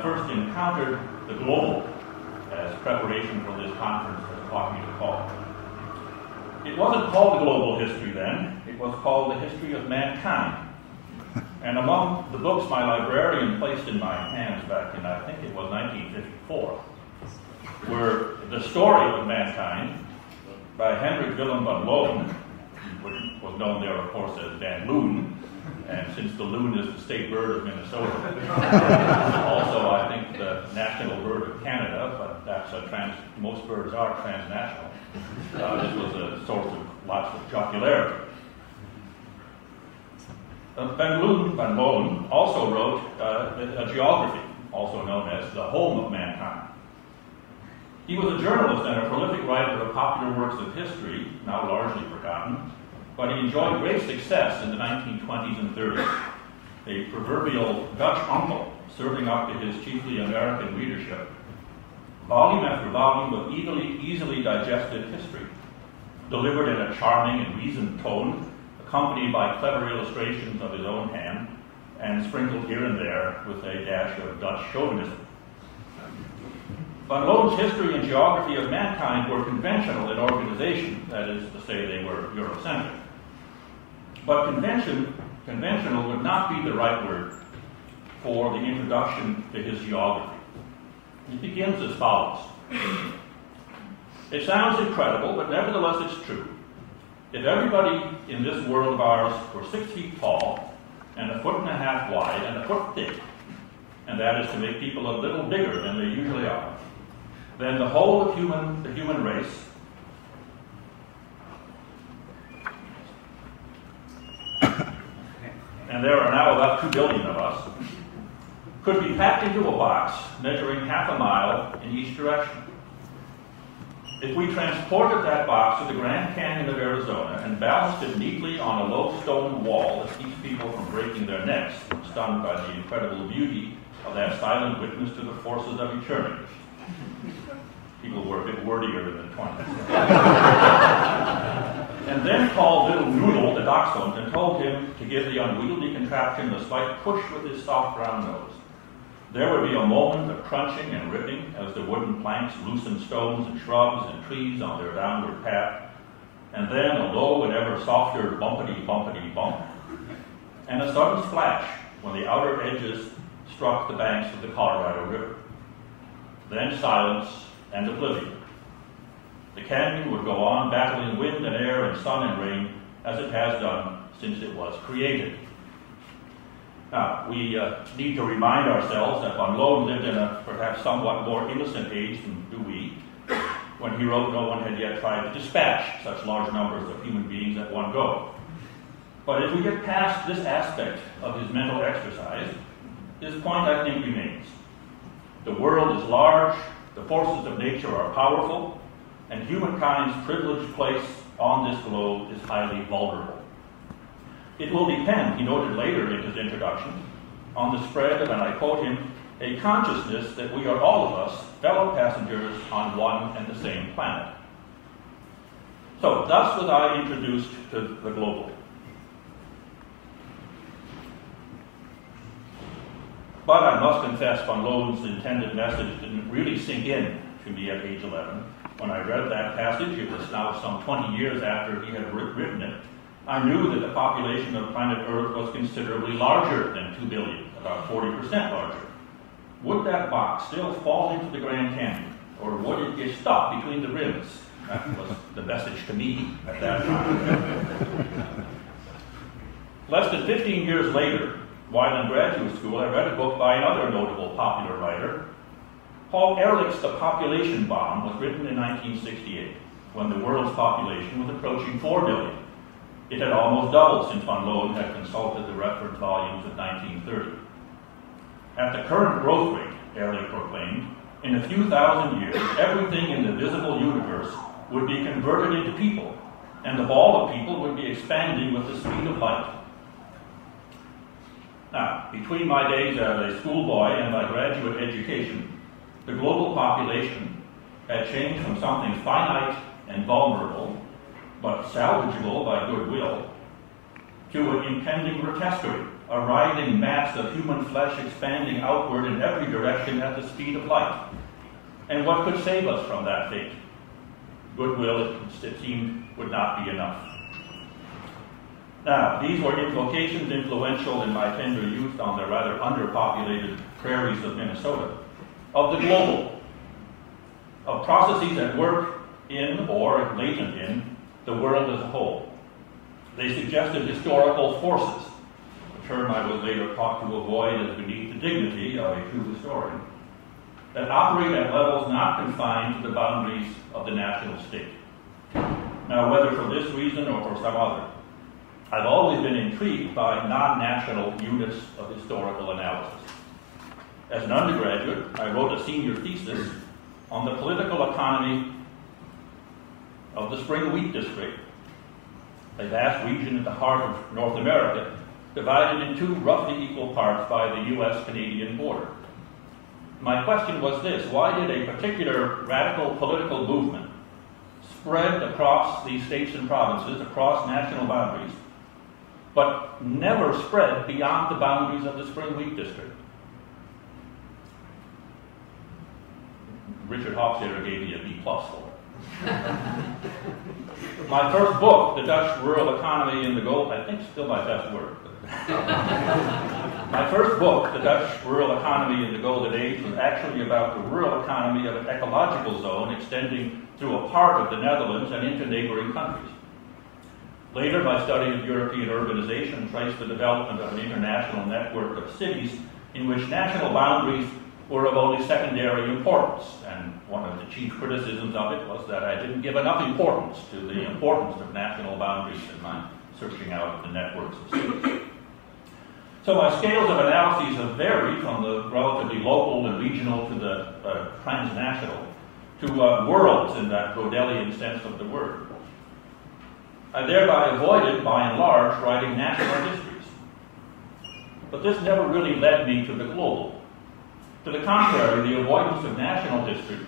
I first encountered the global as preparation for this conference has taught me to call it. It wasn't called global history then, it was called the history of mankind. And among the books my librarian placed in my hands back in, I think it was 1954, were The Story of Mankind by Hendrik Willem van Loon, which was known there, of course, as Dan Loon, and since the loon is the state bird of Minnesota, also I think the national bird of Canada, but that's most birds are transnational. This was a source of lots of jocularity. Van Loon also wrote a geography, also known as The Home of Mankind. He was a journalist and a prolific writer of popular works of history, now largely forgotten, but he enjoyed great success in the 1920s and 30s. A proverbial Dutch uncle serving up to his chiefly American readership, volume after volume of easily digested history, delivered in a charming and reasoned tone, accompanied by clever illustrations of his own hand, and sprinkled here and there with a dash of Dutch chauvinism. Van Loon's history and geography of mankind were conventional in organization, that is to say they were Eurocentric. But conventional would not be the right word for the introduction to his geography. It begins as follows. It sounds incredible, but nevertheless it's true. If everybody in this world of ours were 6 feet tall and 1.5 feet wide and 1 foot thick, and that is to make people a little bigger than they usually are, then the whole of the human race and there are now about 2 billion of us, could be packed into a box measuring 1/2 mile in each direction. If we transported that box to the Grand Canyon of Arizona and balanced it neatly on a low stone wall that keeps people from breaking their necks, stunned by the incredible beauty of that silent witness to the forces of eternity. People were a bit wordier in the 20s. And then called little Noodle, the dachshund, and told him to give the unwieldy contraption a slight push with his soft brown nose. There would be a moment of crunching and ripping as the wooden planks loosened stones and shrubs and trees on their downward path, and then a low and ever softer bumpity bump, and a sudden splash when the outer edges struck the banks of the Colorado River. Then silence and oblivion. The canyon would go on battling wind and air and sun and rain as it has done since it was created. Now, we need to remind ourselves that Van Loon lived in a perhaps somewhat more innocent age than we. When he wrote, no one had yet tried to dispatch such large numbers of human beings at one go. But if we get past this aspect of his mental exercise, his point, I think, remains. The world is large, the forces of nature are powerful, and humankind's privileged place on this globe is highly vulnerable. It will depend, he noted later in his introduction, on the spread of, and I quote him, a consciousness that we are all of us fellow passengers on one and the same planet. So, thus was I introduced to the global. But I must confess Van Loon's intended message didn't really sink in to me at age 11. When I read that passage, it was now some 20 years after he had written it, I knew that the population of planet Earth was considerably larger than 2 billion, about 40% larger. Would that box still fall into the Grand Canyon, or would it get stuck between the rims? That was the message to me at that time. Less than 15 years later, while in graduate school, I read a book by another notable popular writer. Paul Ehrlich's The Population Bomb was written in 1968, when the world's population was approaching 4 billion. It had almost doubled since Van Loon had consulted the reference volumes of 1930. At the current growth rate, Ehrlich proclaimed, in a few thousand years, everything in the visible universe would be converted into people, and the ball of people would be expanding with the speed of light. Now, between my days as a schoolboy and my graduate education, the global population had changed from something finite and vulnerable, but salvageable by goodwill, to an impending grotesquerie a writhing mass of human flesh expanding outward in every direction at the speed of light. And what could save us from that fate? Goodwill, it seemed, would not be enough. Now, these were invocations influential in my tender youth on the rather underpopulated prairies of Minnesota, of the global, of processes at work in or latent in the world as a whole. They suggested historical forces, a term I was later taught to avoid as beneath the dignity of a true historian, that operate at levels not confined to the boundaries of the national state. Now, whether for this reason or for some other, I've always been intrigued by non-national units of historical analysis. As an undergraduate, I wrote a senior thesis on the political economy of the spring wheat district, a vast region at the heart of North America, divided in two roughly equal parts by the US-Canadian border. My question was this: why did a particular radical political movement spread across these states and provinces, across national boundaries, but never spread beyond the boundaries of the spring wheat district? Richard Hofstadter gave me a B+ for it. My first book, The Dutch Rural Economy in the Gold, I think still my best work. My first book, The Dutch Rural Economy in the Golden Age, was actually about the rural economy of an ecological zone extending through a part of the Netherlands and into neighboring countries. Later, my study of European urbanization traced the development of an international network of cities in which national boundaries were of only secondary importance, and one of the chief criticisms of it was that I didn't give enough importance to the importance of national boundaries in my searching out the networks of cities. So my scales of analyses have varied from the relatively local and regional to the transnational, to worlds in that Godelian sense of the word. I thereby avoided, by and large, writing national histories. But this never really led me to the global. To the contrary, the avoidance of national history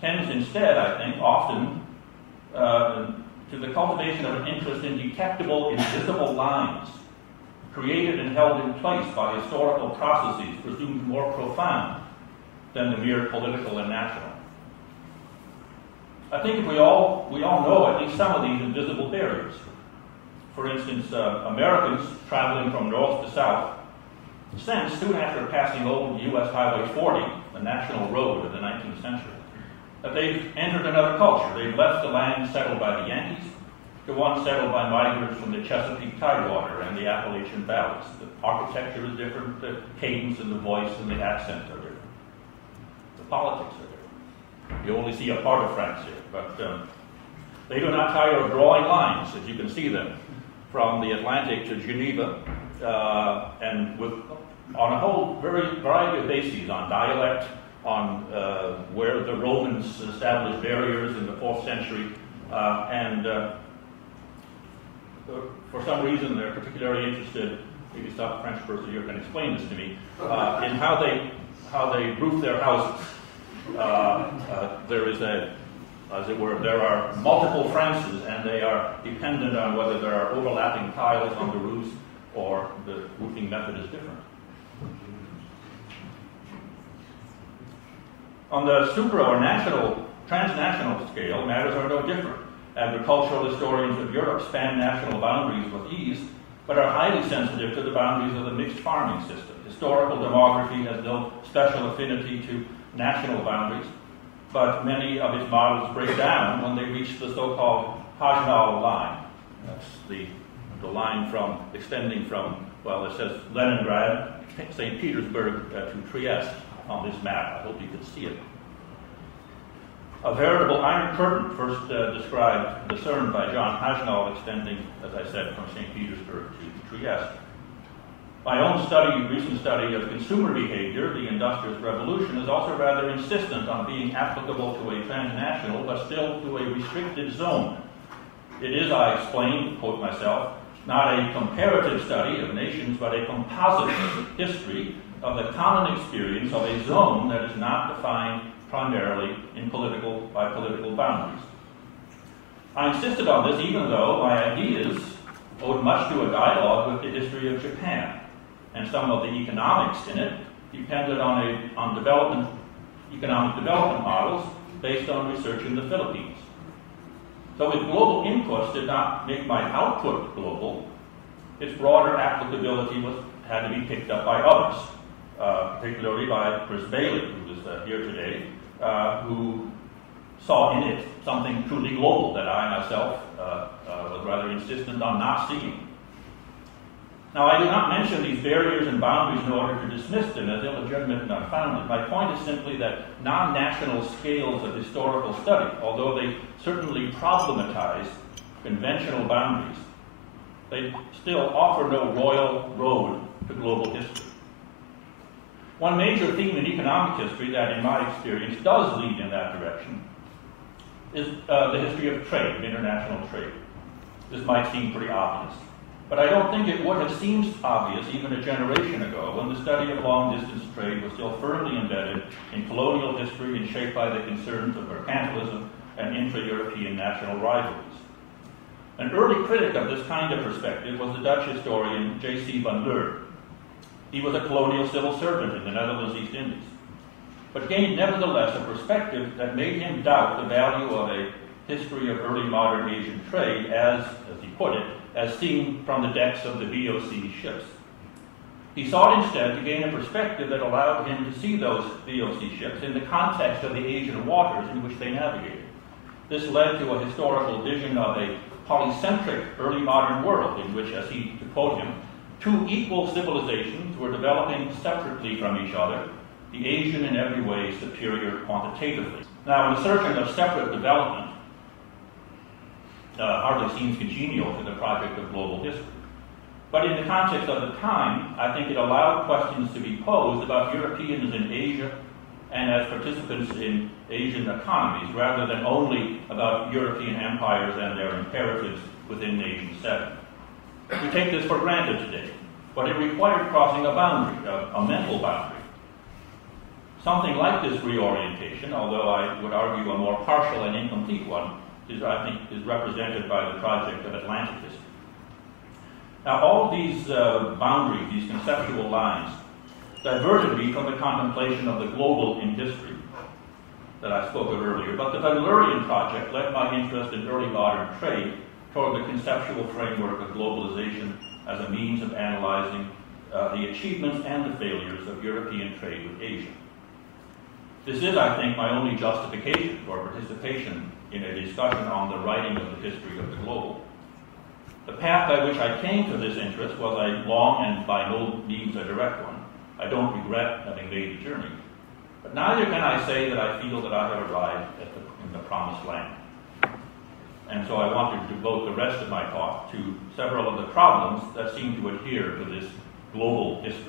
tends instead, I think, often to the cultivation of an interest in detectable, invisible lines, created and held in place by historical processes presumed more profound than the mere political and national. I think we all know at least some of these invisible barriers. For instance, Americans traveling from north to south sensed soon after passing over US Highway 40, the national road of the 19th century, that they've entered another culture. They've left the land settled by the Yankees to one settled by migrants from the Chesapeake Tidewater and the Appalachian valleys. The architecture is different, the cadence and the voice and the accents are different. The politics are different. You only see a part of France here, but they do not tire of drawing lines, as you can see them, from the Atlantic to Geneva, and on a whole variety of bases, on dialect, on where the Romans established barriers in the 4th century, and for some reason they're particularly interested, maybe some French person here can explain this to me, in how they roof their houses. There is as it were, there are multiple Frances, and they are dependent on whether there are overlapping tiles on the roofs or the roofing method is different. On the supra or transnational scale, matters are no different. Agricultural historians of Europe span national boundaries with ease, but are highly sensitive to the boundaries of the mixed farming system. Historical demography has no special affinity to national boundaries, but many of its models break down when they reach the so-called Hajnal line. That's the line extending from, well, it says Leningrad, St. Petersburg to Trieste on this map. I hope you can see it. A veritable iron curtain, first discerned by John Hajnal, extending, as I said, from St. Petersburg to Trieste. My own recent study of consumer behavior, the Industrial Revolution, is also rather insistent on being applicable to a transnational, but still to a restricted zone. It is, I explain, quote myself, not a comparative study of nations, but a composite history of the common experience of a zone that is not defined primarily by political boundaries. I insisted on this even though my ideas owed much to a dialogue with the history of Japan, and some of the economics in it depended on economic development models based on research in the Philippines. So if global inputs did not make my output global, its broader applicability had to be picked up by others, particularly by Chris Bailey, who is here today, who saw in it something truly global that I myself was rather insistent on not seeing. Now, I do not mention these barriers and boundaries in order to dismiss them as illegitimate and unfounded. My point is simply that non-national scales of historical study, although they certainly problematize conventional boundaries, they still offer no royal road to global history. One major theme in economic history that, in my experience, does lead in that direction is the history of trade, of international trade. This might seem pretty obvious, but I don't think it would have seemed obvious even a generation ago when the study of long-distance trade was still firmly embedded in colonial history and shaped by the concerns of mercantilism and intra-European national rivalries. An early critic of this kind of perspective was the Dutch historian J.C. van Leur. He was a colonial civil servant in the Netherlands East Indies, but gained nevertheless a perspective that made him doubt the value of a history of early modern Asian trade as he put it, as seen from the decks of the VOC ships. He sought instead to gain a perspective that allowed him to see those VOC ships in the context of the Asian waters in which they navigated. This led to a historical vision of a polycentric early modern world in which, as he, to quote him, two equal civilizations were developing separately from each other, the Asian in every way superior quantitatively. Now, an assertion of separate development hardly seems congenial to the project of global history. But in the context of the time, I think it allowed questions to be posed about Europeans in Asia and as participants in Asian economies, rather than only about European empires and their imperatives within nation setting. We take this for granted today, but it required crossing a boundary, a mental boundary. Something like this reorientation, although I would argue a more partial and incomplete one, I think is represented by the project of Atlantic history. Now, all of these boundaries, these conceptual lines, diverted me from the contemplation of the global in history that I spoke of earlier, but the Van Leurian project led my interest in early modern trade toward the conceptual framework of globalization as a means of analyzing the achievements and the failures of European trade with Asia. This is, I think, my only justification for participation in a discussion on the writing of the history of the global. The path by which I came to this interest was a long and by no means a direct one. I don't regret having made the journey, but neither can I say that I feel that I have arrived in the promised land. And so I wanted to devote the rest of my talk to several of the problems that seem to adhere to this global history.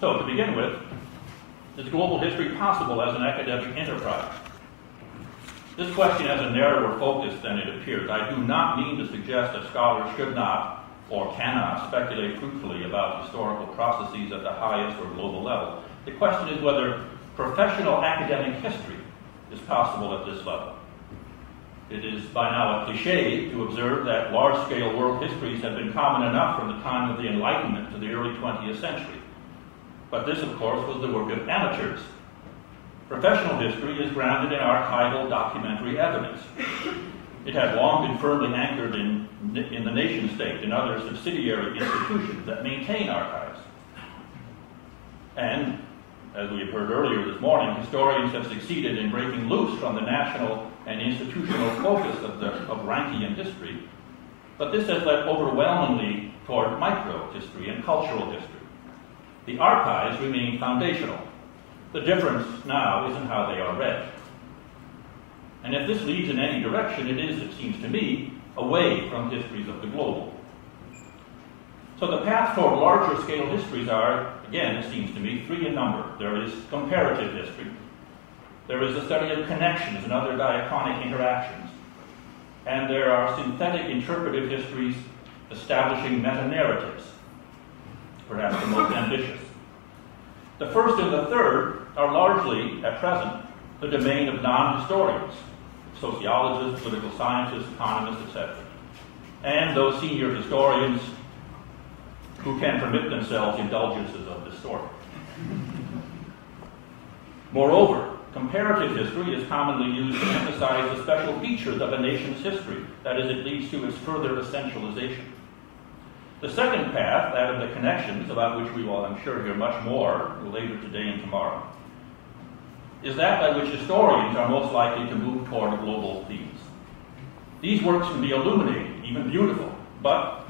So to begin with, is global history possible as an academic enterprise? This question has a narrower focus than it appears. I do not mean to suggest that scholars should not or cannot speculate fruitfully about historical processes at the highest or global level. The question is whether professional academic history is possible at this level. It is by now a cliché to observe that large-scale world histories have been common enough from the time of the Enlightenment to the early 20th century. But this, of course, was the work of amateurs. Professional history is grounded in archival documentary evidence. It has long been firmly anchored in the nation-state and other subsidiary institutions that maintain archives. And, as we have heard earlier this morning, historians have succeeded in breaking loose from the national and institutional focus of Rankian history, but this has led overwhelmingly toward micro-history and cultural history. The archives remain foundational. The difference now is in how they are read. And if this leads in any direction, it is, it seems to me, away from histories of the global. So the path toward larger scale histories are, again, it seems to me, three in number. There is comparative history. There is the study of connections and other diachronic interactions. And there are synthetic interpretive histories establishing meta-narratives, perhaps the most ambitious. The first and the third are largely, at present, the domain of non-historians, sociologists, political scientists, economists, etc. And those senior historians who can permit themselves indulgences of this sort. Moreover, comparative history is commonly used to emphasize the special features of a nation's history. That is, it leads to its further essentialization. The second path, that of the connections, about which we will, I'm sure, hear much more later today and tomorrow, is that by which historians are most likely to move toward global themes. These works can be illuminating, even beautiful, but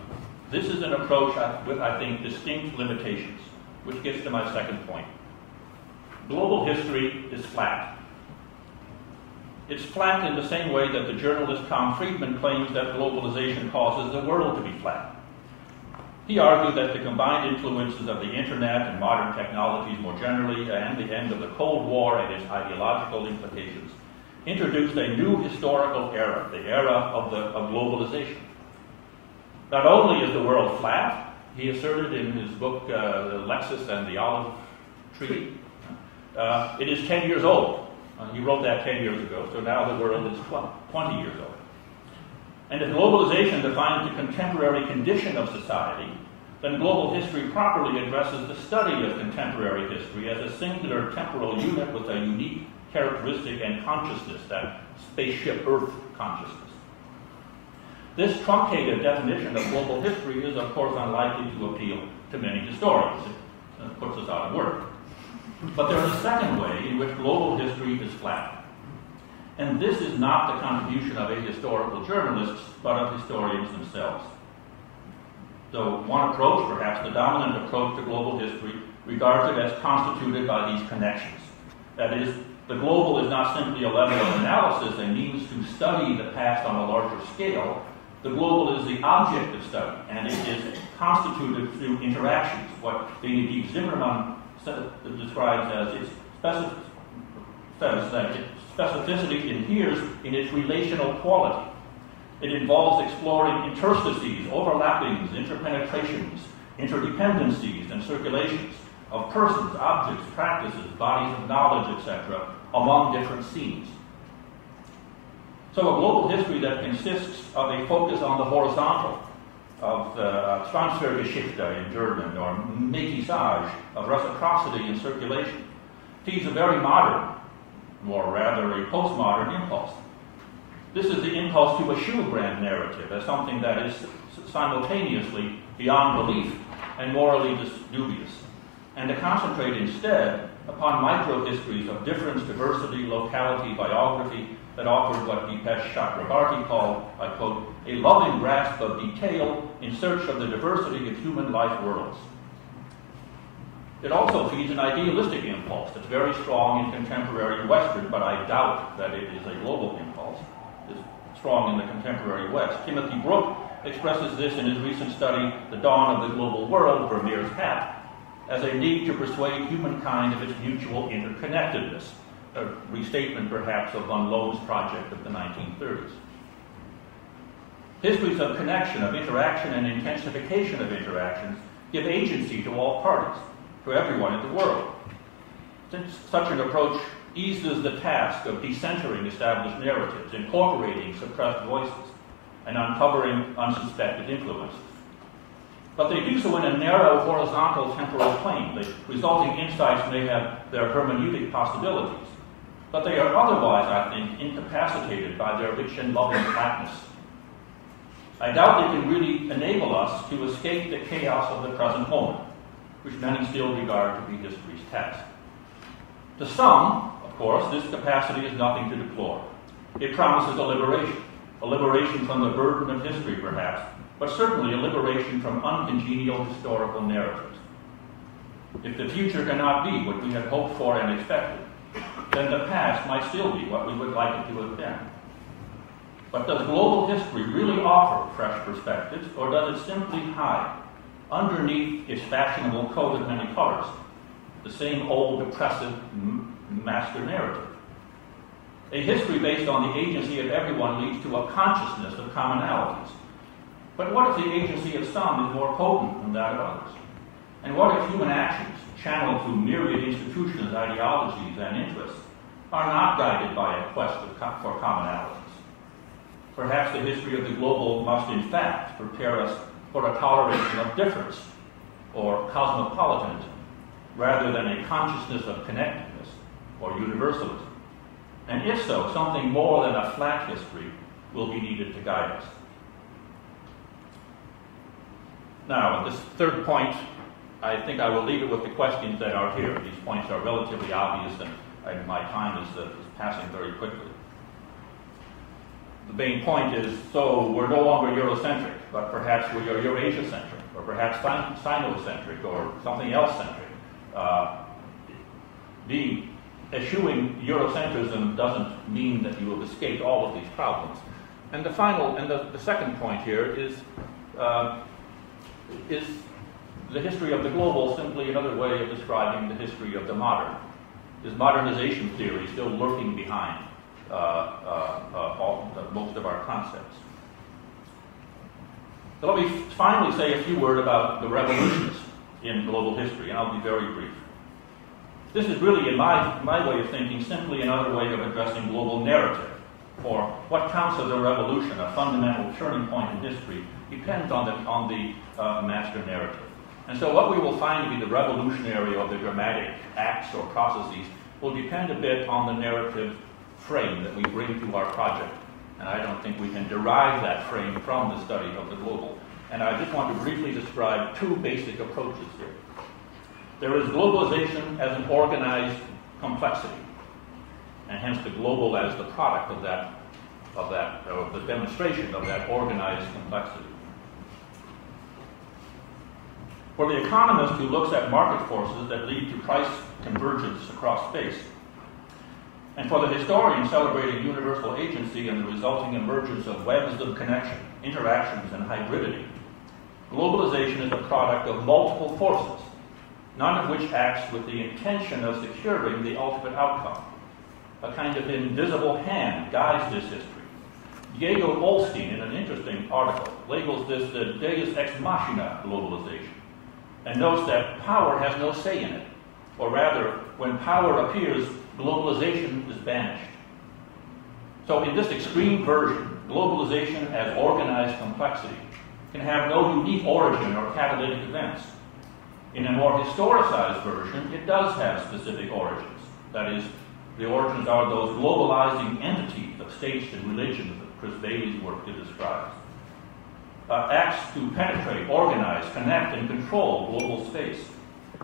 this is an approach with, I think, distinct limitations, which gets to my second point. Global history is flat. It's flat in the same way that the journalist Tom Friedman claims that globalization causes the world to be flat. He argued that the combined influences of the internet and modern technologies more generally, and the end of the Cold War and its ideological implications, introduced a new historical era, the era of globalization. Not only is the world flat, he asserted in his book, The Lexus and the Olive Tree, it is 10 years old. He wrote that 10 years ago, so now the world is 20 years old. And if globalization defines the contemporary condition of society, then global history properly addresses the study of contemporary history as a singular temporal unit with a unique characteristic and consciousness, that spaceship Earth consciousness. This truncated definition of global history is, of course, unlikely to appeal to many historians. It puts us out of work. But there is a second way in which global history is flat. And this is not the contribution of a historical journalist, but of historians themselves. So one approach, perhaps the dominant approach to global history, regards it as constituted by these connections. That is, the global is not simply a level of analysis, a means to study the past on a larger scale. The global is the object of study, and it is constituted through interactions, what Benedict Zimmermann describes as its specificity inheres in its relational quality. It involves exploring interstices, overlappings, interpenetrations, interdependencies, and circulations of persons, objects, practices, bodies of knowledge, etc., among different scenes. So a global history that consists of a focus on the horizontal, of Transfergeschichte in German, or métissage, of reciprocity and circulation, feeds a very modern, or rather a postmodern impulse. This is the impulse to eschew grand narrative as something that is simultaneously beyond belief and morally dubious, and to concentrate instead upon micro-histories of difference, diversity, locality, biography, that offered what Dipesh Chakrabarty called, I quote, a loving grasp of detail in search of the diversity of human life worlds. It also feeds an idealistic impulse that's very strong in contemporary Western, but I doubt that it is a global impulse. It's strong in the contemporary West. Timothy Brooke expresses this in his recent study, The Dawn of the Global World, Vermeer's Hat, as a need to persuade humankind of its mutual interconnectedness, a restatement perhaps of Von Loeb's project of the 1930s. Histories of connection, of interaction and intensification of interactions give agency to all parties, to everyone in the world. Since such an approach eases the task of decentering established narratives, incorporating suppressed voices, and uncovering unsuspected influences. But they do so in a narrow horizontal temporal plane. The resulting insights may have their hermeneutic possibilities, but they are otherwise, I think, incapacitated by their rich and loving flatness. I doubt they can really enable us to escape the chaos of the present moment, which many still regard to be history's task. To some, of course, this capacity is nothing to deplore. It promises a liberation from the burden of history, perhaps, but certainly a liberation from uncongenial historical narratives. If the future cannot be what we had hoped for and expected, then the past might still be what we would like it to have been. But does global history really offer fresh perspectives, or does it simply hide, underneath its fashionable coat of many colors, the same old oppressive master narrative? A history based on the agency of everyone leads to a consciousness of commonalities. But what if the agency of some is more potent than that of others? And what if human actions, channeled through myriad institutions, ideologies, and interests, are not guided by a quest for commonalities? Perhaps the history of the global must in fact prepare us for a toleration of difference or cosmopolitanism, rather than a consciousness of connectedness or universalism? And if so, something more than a flat history will be needed to guide us. Now, this third point, I think I will leave it with the questions that are here. These points are relatively obvious, and my time is passing very quickly. The main point is, so we're no longer Eurocentric, but perhaps we are Eurasia-centric, or perhaps Sino-centric, or something else-centric. Eschewing Eurocentrism doesn't mean that you have escaped all of these problems. And the second point here is the history of the global simply another way of describing the history of the modern? Is modernization theory still lurking behind most of our concepts? So let me finally say a few words about the revolutions in global history, and I'll be very brief. This is really, in my way of thinking, simply another way of addressing global narrative. For what counts as a revolution, a fundamental turning point in history, depends on the master narrative. And so what we will find to be the revolutionary or the dramatic acts or processes will depend a bit on the narrative frame that we bring to our project. And I don't think we can derive that frame from the study of the global. And I just want to briefly describe two basic approaches here. There is globalization as an organized complexity, and hence the global as the product of the demonstration of that organized complexity. For the economist who looks at market forces that lead to price convergence across space, and for the historian celebrating universal agency and the resulting emergence of webs of connection, interactions, and hybridity, globalization is a product of multiple forces, none of which acts with the intention of securing the ultimate outcome. A kind of invisible hand guides this history. Diego Olstein, in an interesting article, labels this the Deus ex machina globalization, and notes that power has no say in it, or rather, when power appears, globalization is banished. So in this extreme version, globalization as organized complexity can have no unique origin or catalytic events. In a more historicized version, it does have specific origins. That is, the origins are those globalizing entities of states and religions that Chris Bailey's work describes. Acts to penetrate, organize, connect, and control global space.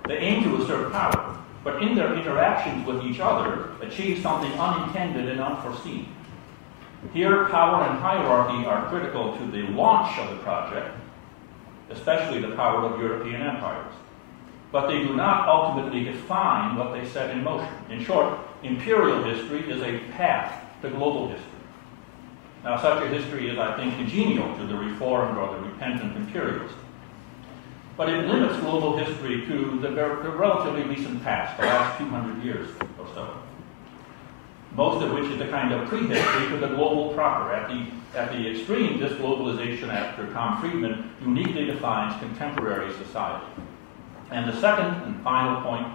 They aim to assert power, but in their interactions with each other, achieve something unintended and unforeseen. Here, power and hierarchy are critical to the launch of the project, especially the power of European empires. But they do not ultimately define what they set in motion. In short, imperial history is a path to global history. Now, such a history is, I think, congenial to the reformed or the repentant imperialist. But it limits global history to the relatively recent past, the last 200 years or so, most of which is a kind of prehistory to the global proper. At the extreme, this globalization, after Tom Friedman, uniquely defines contemporary society. And the second and final point,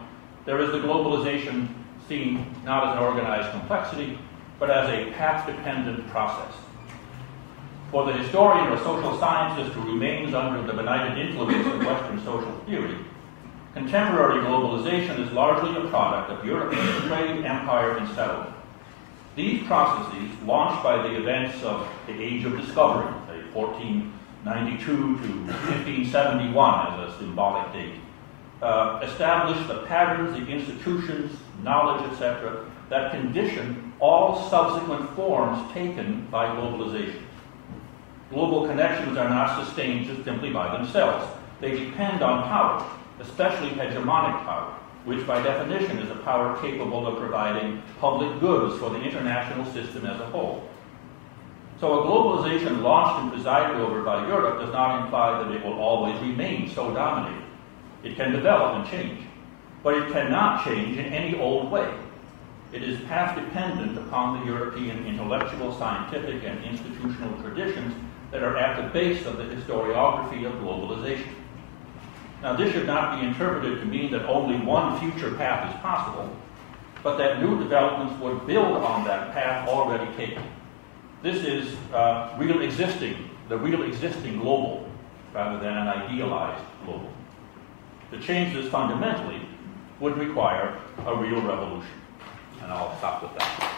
there is the globalization seen not as an organized complexity, but as a path-dependent process. For the historian or social scientist who remains under the benighted influence of Western social theory, contemporary globalization is largely a product of European trade, empire, and settlement. These processes, launched by the events of the Age of Discovery, say 1492 to 1571 as a symbolic date, establish the patterns, the institutions, knowledge, etc., that condition all subsequent forms taken by globalization. Global connections are not sustained just simply by themselves. They depend on power, especially hegemonic power, which by definition is a power capable of providing public goods for the international system as a whole. So a globalization launched and presided over by Europe does not imply that it will always remain so dominated. It can develop and change, but it cannot change in any old way. It is path-dependent upon the European intellectual, scientific, and institutional traditions that are at the base of the historiography of globalization. Now, this should not be interpreted to mean that only one future path is possible, but that new developments would build on that path already taken. This is the real existing global, rather than an idealized global. To change this fundamentally would require a real revolution. And I'll stop with that.